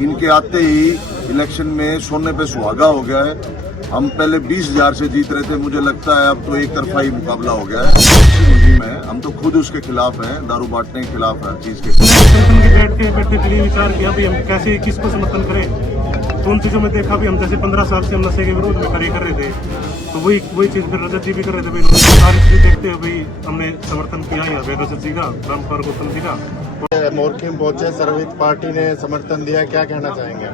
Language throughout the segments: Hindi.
इनके आते ही इलेक्शन में सोने पे सुहागा हो गया है। हम पहले 20,000 से जीत रहे थे, मुझे लगता है अब तो एक तरफा ही मुकाबला हो गया है। मुहिम है, हम तो खुद उसके खिलाफ हैं, दारू बांटने के खिलाफ है, हर चीज के बैठ के विचार किया भी हम कैसे किसको समर्थन करें। तो उन चीजों में देखा भी हम जैसे 15 साल से हम नशे के विरोध में कार्य कर रहे थे, तो वही चीज फिर रजत जी भी कर रहे थे। भाई सारी चीज देखते हुए भाई हमने समर्थन किया यहाँ पे रजत जी का, रामकुमार गौतम जी का। मोरखिम पहुंचे, सर्वहित पार्टी ने समर्थन दिया, क्या कहना चाहेंगे?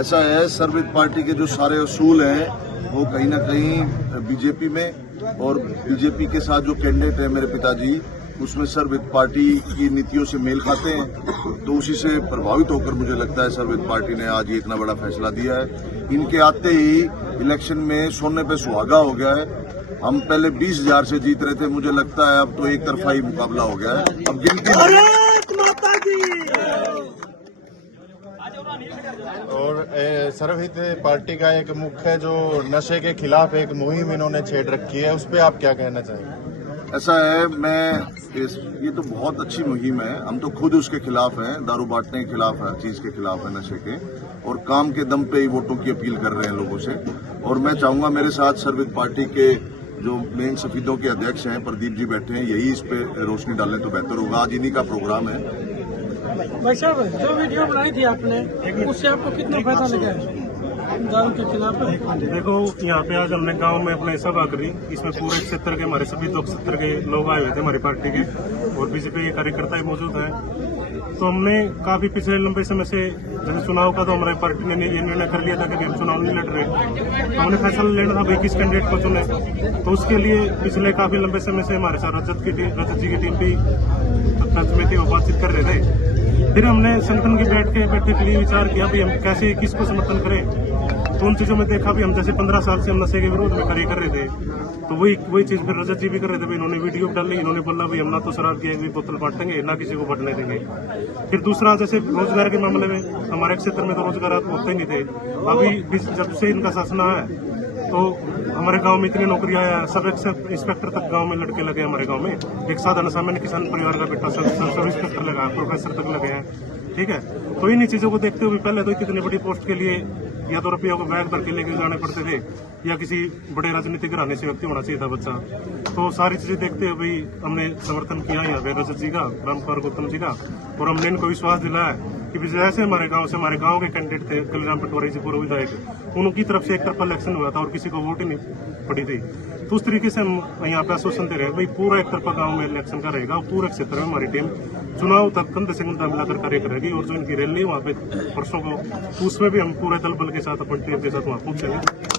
ऐसा है, सर्वहित पार्टी के जो सारे असूल हैं वो कहीं ना कहीं बीजेपी में, और बीजेपी के साथ जो कैंडिडेट है मेरे पिताजी, उसमें सर्वहित पार्टी की नीतियों से मेल खाते हैं। तो उसी से प्रभावित होकर मुझे लगता है सर्वहित पार्टी ने आज ये इतना बड़ा फैसला दिया है। इनके आते ही इलेक्शन में सोने पे सुहागा हो गया है। हम पहले 20,000 से जीत रहे थे, मुझे लगता है अब तो एक तरफा ही मुकाबला हो गया है। अब गिनती और सर्वहित पार्टी का एक मुख्य जो नशे के खिलाफ एक मुहिम इन्होंने छेड़ रखी है, उस पर आप क्या कहना चाहेंगे? ऐसा है, ये तो बहुत अच्छी मुहिम है। हम तो खुद उसके खिलाफ हैं, दारू बांटने के खिलाफ है, हर चीज के खिलाफ है, नशे के, और काम के दम पे ही वोटों की अपील कर रहे हैं लोगों से। और मैं चाहूंगा मेरे साथ सर्वहित पार्टी के जो मेन सफीदों के अध्यक्ष हैं प्रदीप जी बैठे हैं, यही इस पे रोशनी डालें तो बेहतर होगा। आज इन्हीं का प्रोग्राम है। भाई साहब, जो वीडियो बनाई थी आपने, उससे आपको कितना फायदा लगा है दारू के खिलाफ? देखो, यहाँ पे आज हमने गांव में अपने सभा करी। इसमें पूरे क्षेत्र के हमारे सभी 270 के लोग आए हुए थे हमारी पार्टी के, और बीजेपी के कार्यकर्ता भी मौजूद हैं। तो हमने काफी पिछले लंबे समय से, जब चुनाव का, तो हमारी पार्टी ने ये निर्णय कर लिया था कि हम चुनाव नहीं लड़ रहे। तो हमने फैसला लेना था भाई किस कैंडिडेट को चुने। तो उसके लिए पिछले काफी लंबे समय से हमारे साथ रजत जी की टीम भी टच में थी, वो बातचीत कर रहे थे। फिर हमने संगठन की बैठ के लिए विचार किया भी हम कैसे किसको समर्थन करें। तो उन चीजों में देखा भी हम जैसे 15 साल से हम नशे के विरोध में कार्य कर रहे थे, तो वही चीज फिर रजत जी भी कर रहे थे। भाई इन्होंने वीडियो डाली, इन्होंने बोला भाई हम ना तो शराब की एक बोतल बांटेंगे, ना किसी को बढ़ने देंगे। फिर दूसरा, जैसे रोजगार के मामले में हमारे क्षेत्र में तो रोजगार होते ही नहीं थे। अभी जब से इनका शासन आया है, तो हमारे गांव में इतनी नौकरियां आया, सब इंस्पेक्टर तक गांव में लड़के लगे। हमारे गांव में एक साधारण सामान्य किसान परिवार का बेटा सब इंस्पेक्टर लगा, प्रोफेसर तक लगे हैं। ठीक है, तो इन्हीं चीजों को देखते हुए पहले तो इतनी बड़ी पोस्ट के लिए या तो रुपयों को बैग भर के लेके जाने पड़ते थे, या किसी बड़े राजनीतिक घराने से व्यक्ति होना चाहिए था बच्चा। तो सारी चीजें देखते हुए हमने समर्थन किया यहाँ पे रजत जी का, रामकुमार गौतम जी का, और हमने इनको विश्वास दिलाया कि जैसे हमारे गांव के कैंडिडेट थे कलीराम पटवारी जी, पूर्व विधायक, उनकी तरफ से एक तरफा इलेक्शन हुआ था और किसी को वोट ही नहीं पड़ी थी। तो उस तरीके से हम यहाँ पे आश्वासन दे रहे हैं भाई पूरा एक तरफा गांव में इलेक्शन का रहेगा, पूरे क्षेत्र में हमारी टीम चुनाव तक कंधे से कंधा मिलाकर कार्य करेगी। और जो इनकी रैली वहाँ पे परसों को, उसमें भी हम पूरे दल बल के साथ अपनी टीम के साथ वहाँ पहुंचेंगे।